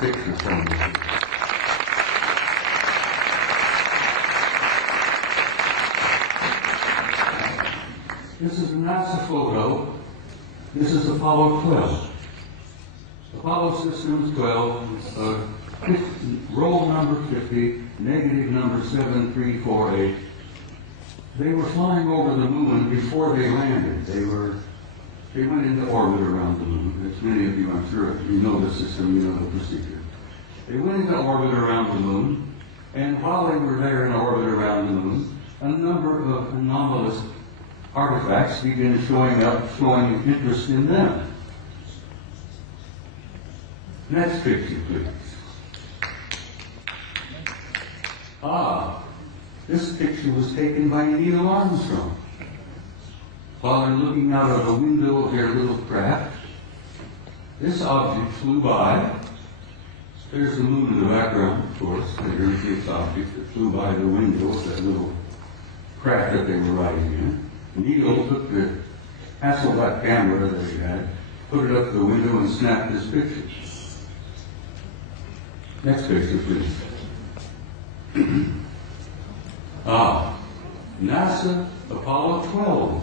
picture from me. This is a NASA photo. This is Apollo 12. Apollo Systems 12, roll number 50, negative number 7348. They were flying over the moon before they landed. They went into orbit around the moon. As many of you, I'm sure, if you know the system, you know the procedure. They went into orbit around the moon, and while they were there in orbit around the moon, a number of anomalous artifacts began showing up, showing interest in them. Next picture, please. This picture was taken by Neil Armstrong while they're looking out of the window of their little craft. This object flew by. There's the moon in the background, of course. There's this object that flew by the window of that little craft that they were riding in. Neil took the Hasselblad camera that he had, put it up the window, and snapped this picture. Next picture, please. NASA Apollo 12.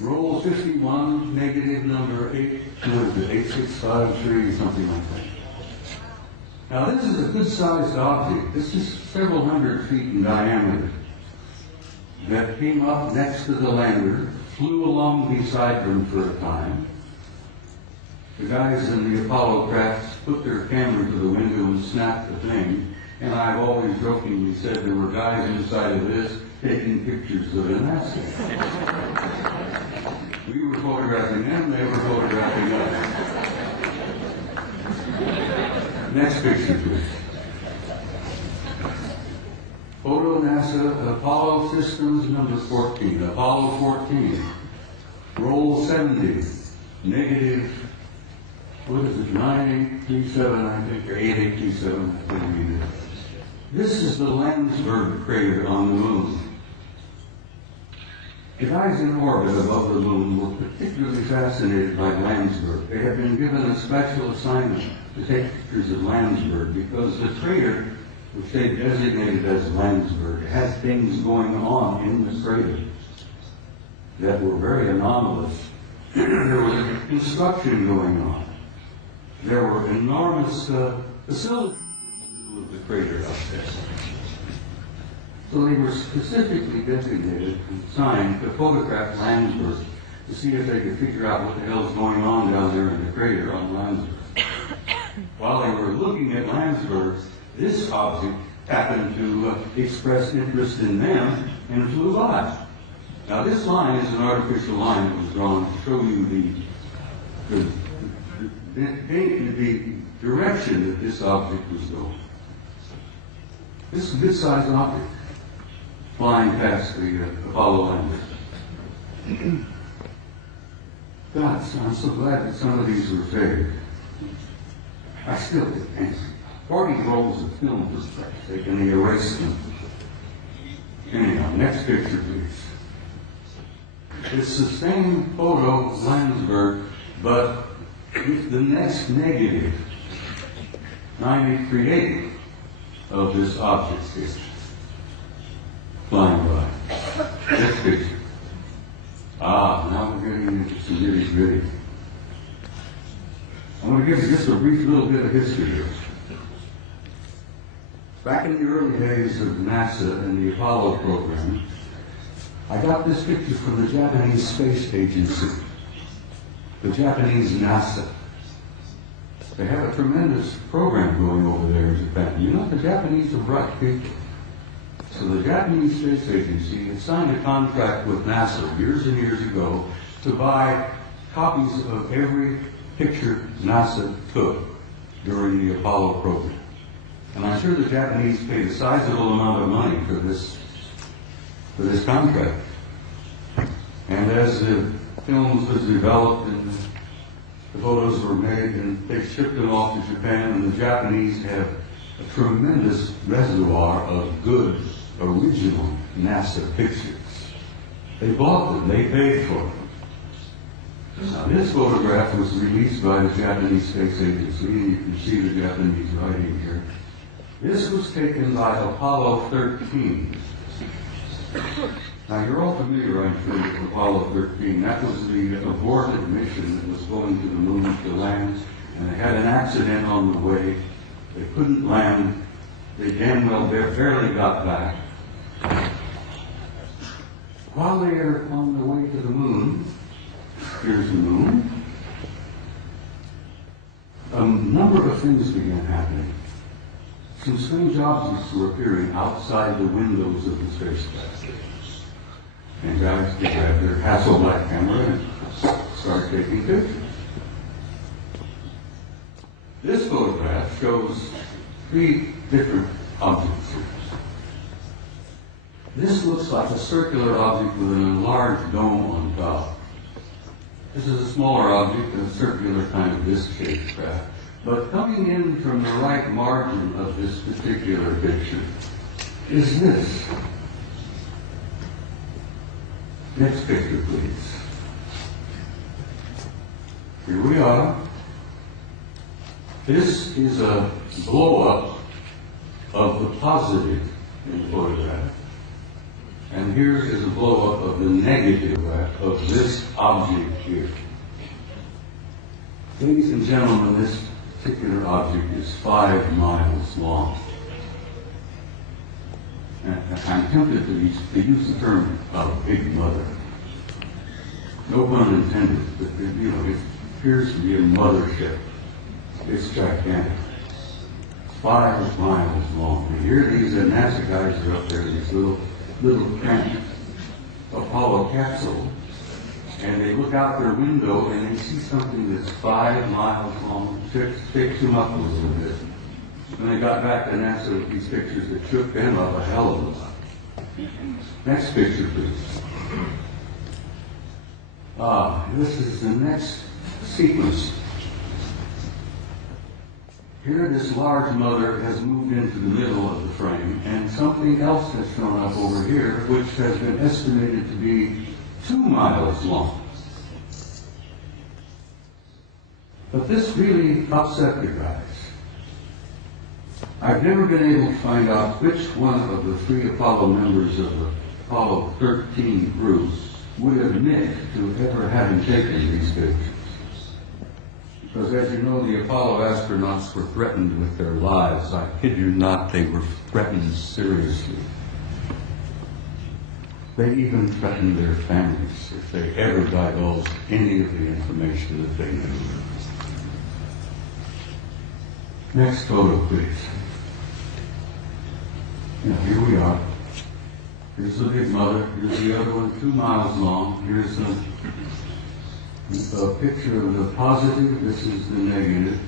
Roll 51, negative number 8653, something like that. Now this is a good-sized object. This is several hundred feet in diameter that came up next to the lander, flew along beside them for a time. The guys in the Apollo crafts put their camera to the window and snapped the thing. And I've always jokingly said there were guys inside of this taking pictures of the NASA. We were photographing them, they were photographing us. Next picture, please. Photo NASA Apollo Systems number 14, Apollo 14. Roll 70, negative, what is it, 9837, I think, or 8827, I think it is. This is the Landsberg crater on the moon. The guys in orbit above the moon were particularly fascinated by Landsberg. They had been given a special assignment to take pictures of Landsberg because the crater, which they designated as Landsberg, had things going on in the crater that were very anomalous. There was construction going on. There were enormous facilities of the crater up there. So they were specifically designated and assigned to photograph Landsberg to see if they could figure out what the hell's going on down there in the crater on Landsberg. While they were looking at Landsberg, this object happened to express interest in them and flew by. Now this line is an artificial line that was drawn to show you the direction that this object was going. This is a good-sized object flying past the Apollo lander. God, I'm so glad that some of these were favored. I still get angry. 40 rolls of film was taken and they erased them. Anyhow, next picture, please. It's the same photo of Landsberg, but with the next negative, 9838, of this object here, flying by. Next picture. Now we're getting into some nitty-gritty. I'm going to give you just a brief little bit of history here. Back in the early days of NASA and the Apollo program, I got this picture from the Japanese Space Agency, the Japanese NASA. They have a tremendous program going over there in Japan. You know, the Japanese are bright people. So the Japanese Space Agency had signed a contract with NASA years and years ago to buy copies of every picture NASA took during the Apollo program. And I'm sure the Japanese paid a sizable amount of money for this contract. And as the films was developed and the photos were made and they shipped them off to Japan, and the Japanese have a tremendous reservoir of good, original NASA pictures. They bought them, they paid for them. Now, this photograph was released by the Japanese Space Agency, and you can see the Japanese writing here. This was taken by Apollo 13. Now, you're all familiar, I'm sure, with Apollo 13. That was the aborted mission that was going to the moon to land, and they had an accident on the way. They couldn't land. They damn well barely got back. While they are on the way to the moon, here's the moon, a number of things began happening. Some strange objects were appearing outside the windows of the spacecraft. And guys could grab their Hasselblad camera and start taking pictures. This photograph shows 3 different objects here. This looks like a circular object with an enlarged dome on top. This is a smaller object, a circular kind of disc-shaped craft. But coming in from the right margin of this particular picture is this. Next picture, please. Here we are. This is a blow-up of the positive in the photograph. And here is a blow-up of the negative of this object here. Ladies and gentlemen, this particular object is 5 miles long. And I'm tempted to use the term big mother. No pun intended, but it appears to be a mothership. It's gigantic. 5 miles long. And here these NASA guys are up there, these little cramped Apollo capsule, and they look out their window and they see something that's 5 miles long. Shakes them up a little bit. When they got back to NASA with these pictures, that shook them up a hell of a lot. Next picture, please. This is the next sequence. Here, this large mother has moved into the middle of the frame, and something else has shown up over here, which has been estimated to be 2 miles long. But this really upset the guys. I've never been able to find out which one of the 3 Apollo members of the Apollo 13 crew would admit to ever having taken these pictures. Because as you know, the Apollo astronauts were threatened with their lives. I kid you not, they were threatened seriously. They even threatened their families if they ever divulged any of the information that they knew. Next photo, please. Now, here we are. Here's the big mother. Here's the other one, 2 miles long. Here's a picture of the positive. This is the negative.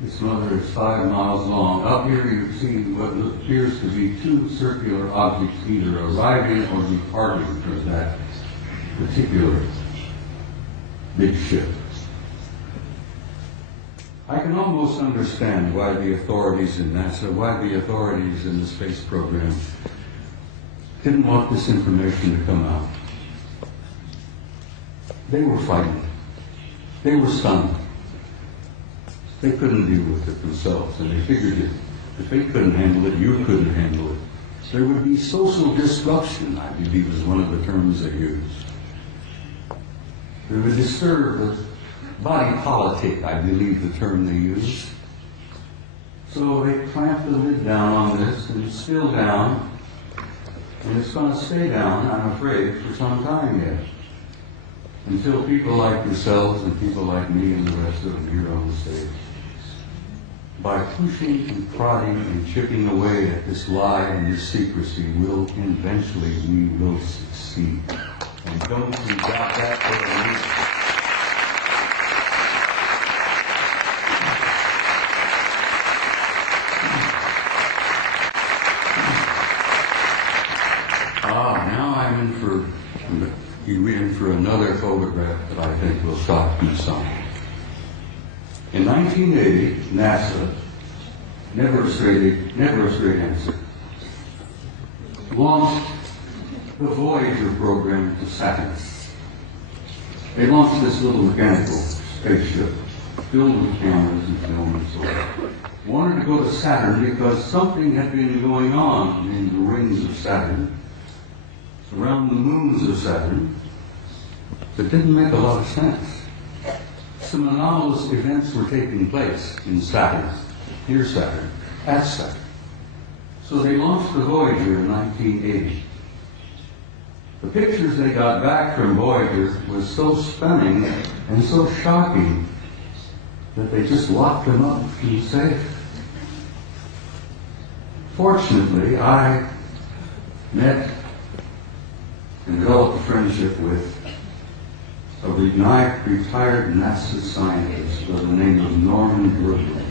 This mother is 5 miles long. Up here you see what appears to be 2 circular objects either arriving or departing from that particular big ship. I can almost understand why the authorities in NASA, why the authorities in the space program didn't want this information to come out. They were frightened. They were stunned. They couldn't deal with it themselves, and they figured if they couldn't handle it, you couldn't handle it. There would be social disruption, I believe is one of the terms they used. It would disturb the body politic, I believe the term they used. So they clamped the lid down on this, and it's still down, and it's going to stay down, I'm afraid, for some time yet. Until people like yourselves and people like me and the rest of them here on the stage, by pushing and prodding and chipping away at this lie and this secrecy, eventually we will succeed. And don't you doubt that for a minute. Now I'm in for another photograph that I think will shock you some. In 1980, NASA, never a straight answer, launched the Voyager program to Saturn. They launched this little mechanical spaceship filled with cameras and film and so on. Wanted to go to Saturn because something had been going on in the rings of Saturn, around the moons of Saturn, that didn't make a lot of sense. Some anomalous events were taking place in Saturn, near Saturn, at Saturn. So they launched the Voyager in 1980. The pictures they got back from Voyager was so stunning and so shocking that they just locked them up in the safe. Fortunately, I met and developed a friendship with a retired NASA scientist by the name of Norman Bergman.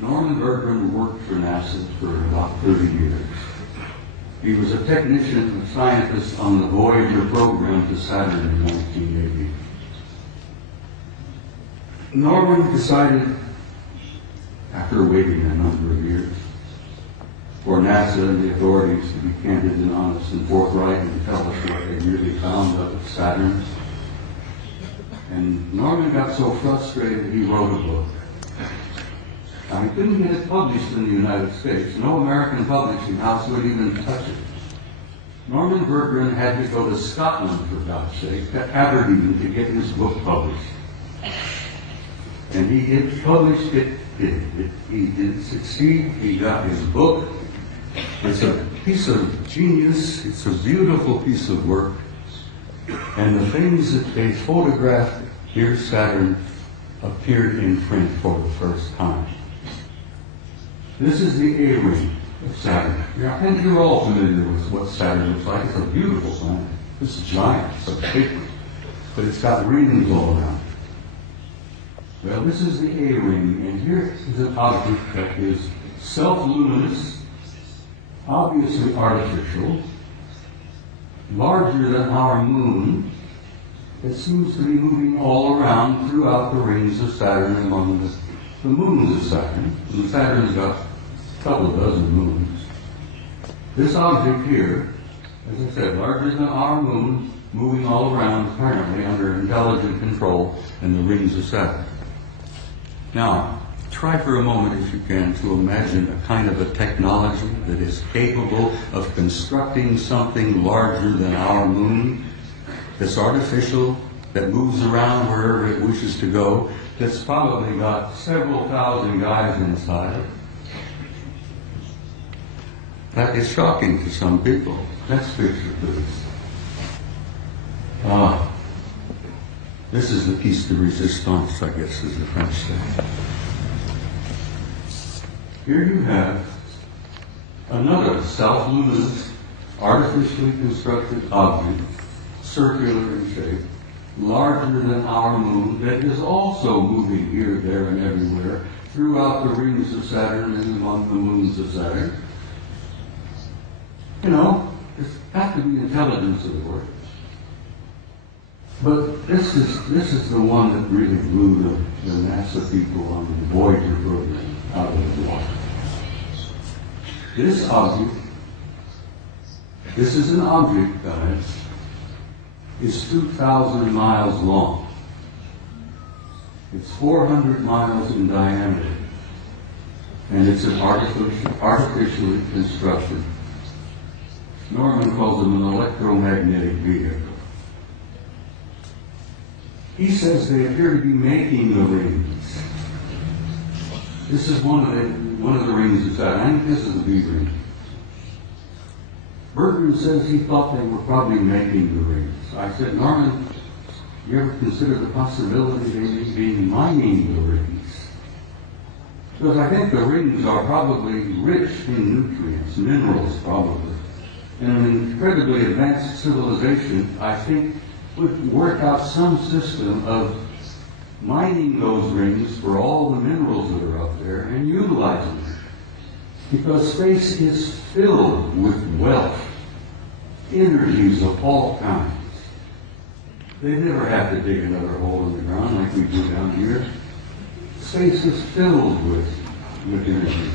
Norman Bergman worked for NASA for about 30 years. He was a technician and scientist on the Voyager program to Saturn in 1980. Norman decided, after waiting a number of years, for NASA and the authorities to be candid and honest and forthright and tell us what they really found up at Saturn. And Norman got so frustrated he wrote a book. Now, he couldn't get it published in the United States. No American publishing house would even touch it. Norman Bergman had to go to Scotland, for God's sake, to Aberdeen to get his book published. And he did publish it. He did succeed. He got his book. It's a piece of genius. It's a beautiful piece of work. And the things that they photographed near Saturn appeared in print for the first time. This is the A-ring of Saturn. And you're all familiar with what Saturn looks like. It's a beautiful planet. It's giant. It's a big one. But it's got rings all around. Well, this is the A-ring, and here is an object that is self-luminous, obviously artificial, larger than our moon. It seems to be moving all around throughout the rings of Saturn among the moons of Saturn. And Saturn's got a couple of dozen moons. This object here, as I said, larger than our moon, moving all around apparently under intelligent control in the rings of Saturn. Now, try for a moment, if you can, to imagine a kind of a technology that is capable of constructing something larger than our moon, that's artificial, that moves around wherever it wishes to go, that's probably got several thousand guys inside. That is shocking to some people. Next picture, please. This is the piece de resistance, I guess, as the French say. Here you have another self-luminous, artificially constructed object, circular in shape, larger than our moon, that is also moving here, there, and everywhere throughout the rings of Saturn and among the moons of Saturn. You know, there's got to be intelligence at work. But this is the one that really blew the NASA people on the Voyager program out of the water. This object, this is an object, guys, is 2,000 miles long. It's 400 miles in diameter. And it's an artificially constructed, Norman calls it an electromagnetic vehicle. He says they appear to be making the rings. This is one of the rings of Saturn. I think this is the B ring. Bergman says he thought they were probably making the rings. I said, Norman, you ever consider the possibility they may be mining the rings? Because I think the rings are probably rich in nutrients, minerals probably. And an incredibly advanced civilization, I think, would work out some system of mining those rings for all the minerals that are up there and utilizing them. Because space is filled with wealth, energies of all kinds. They never have to dig another hole in the ground like we do down here. Space is filled with energy.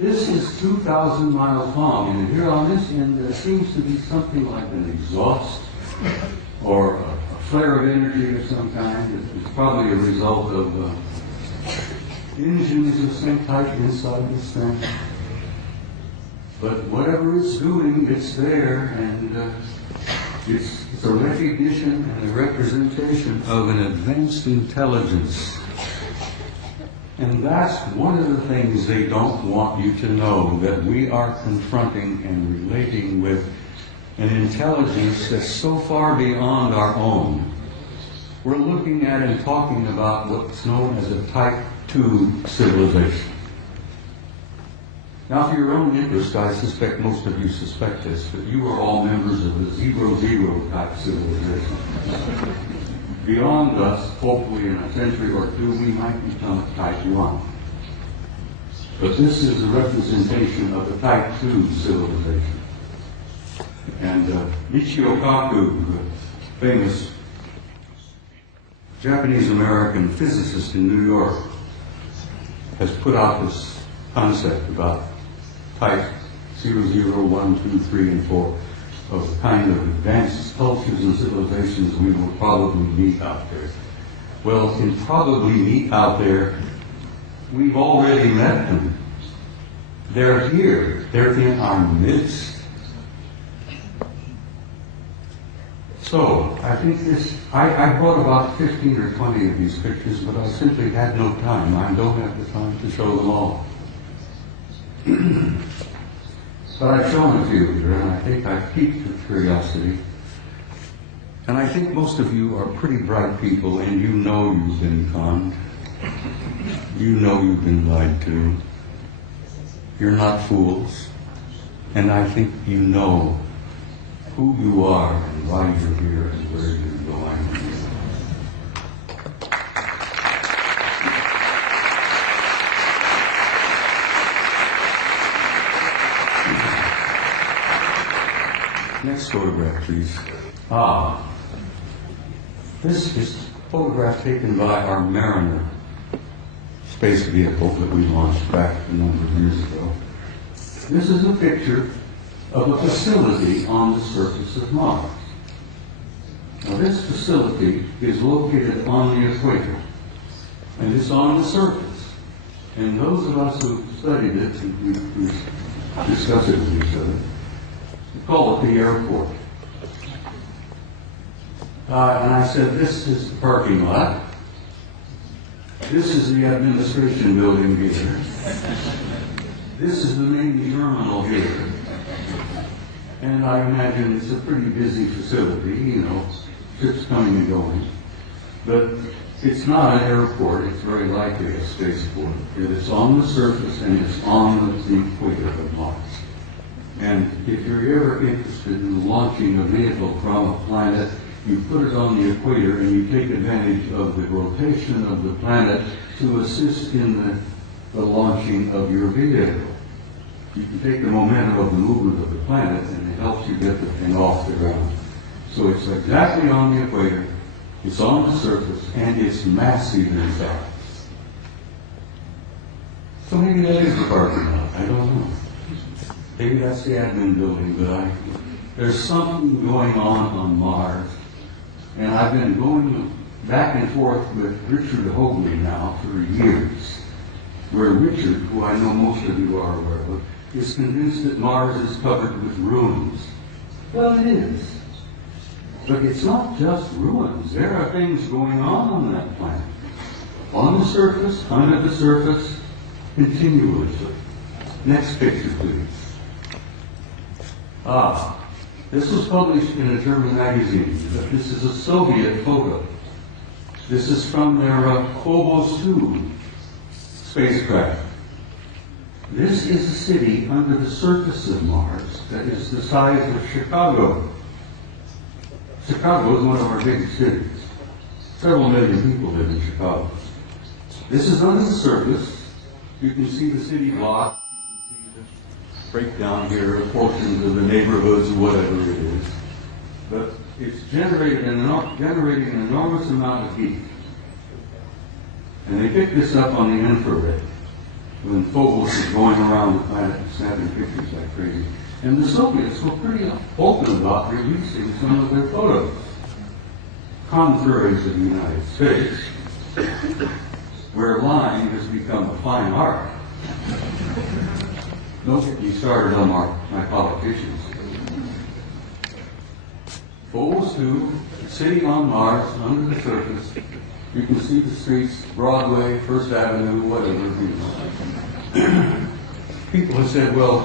This is 2,000 miles long, and here on this end there seems to be something like an exhaust or a flare of energy of some kind. It's probably a result of engines of some type inside this thing. But whatever it's doing, it's there, and it's a recognition and a representation of an advanced intelligence. And that's one of the things they don't want you to know, that we are confronting and relating with an intelligence that's so far beyond our own. We're looking at and talking about what's known as a Type 2 civilization. Now, for your own interest, I suspect most of you suspect this, but you are all members of the 0-0 type civilization. Beyond us, hopefully in a century or two, we might become Type 1. But this is a representation of the Type 2 civilization. And Michio Kaku, the famous Japanese-American physicist in New York, has put out this concept about Type 0, 0, 1, 2, 3, and 4 of the kind of advanced cultures and civilizations we will probably meet out there. Well, in probably meet out there, we've already met them. They're here. They're in our midst. So, I think I brought about 15 or 20 of these pictures, but I simply had no time. I don't have the time to show them all. But I've shown a few here, and I think I've piqued your curiosity. And I think most of you are pretty bright people, and you know you've been conned. You know you've been lied to. You're not fools. And I think you know who you are and why you're here and where you're going. Next photograph, please. This is a photograph taken by our Mariner space vehicle that we launched back a number of years ago. This is a picture of a facility on the surface of Mars. Now, this facility is located on the equator, and it's on the surface. And those of us who studied it, we discuss it with each other, we call it the airport. And I said, this is the parking lot. This is the administration building here. This is the main terminal here. And I imagine it's a pretty busy facility, you know, ships coming and going. But it's not an airport, it's very likely a spaceport. It is on the surface and it's on the equator of Mars. And if you're ever interested in launching a vehicle from a planet, you put it on the equator and you take advantage of the rotation of the planet to assist in the launching of your vehicle. You can take the momentum of the movement of the planet and it helps you get the thing off the ground. So it's exactly on the equator, it's on the surface, and it's massive in size. So maybe that is the parking lot, I don't know. Maybe that's the admin building, but there's something going on Mars. And I've been going back and forth with Richard Hoagley now for years, where Richard, who I know most of you are aware of, is convinced that Mars is covered with ruins. Well, it is. But it's not just ruins. There are things going on that planet. On the surface, under the surface, continuously. Next picture, please. This was published in a German magazine, but this is a Soviet photo. This is from their Phobos 2 spacecraft. This is a city under the surface of Mars that is the size of Chicago. Chicago is one of our biggest cities. Several million people live in Chicago. This is under the surface. You can see the city block. Breakdown here of portions of the neighborhoods, whatever it is. But it's generating an enormous amount of heat. And they picked this up on the infrared when Phobos is going around the planet and snapping pictures like crazy. And the Soviets were pretty open about releasing some of their photos. contrary to the United States, where lying has become a fine art. Don't get me started on my politicians. Fools who, sitting on Mars, under the surface, you can see the streets, Broadway, First Avenue, whatever. People have said, well,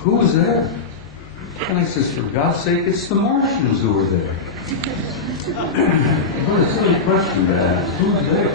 who was there? And I says, for God's sake, it's the Martians who were there. What a silly question to ask. Who's there?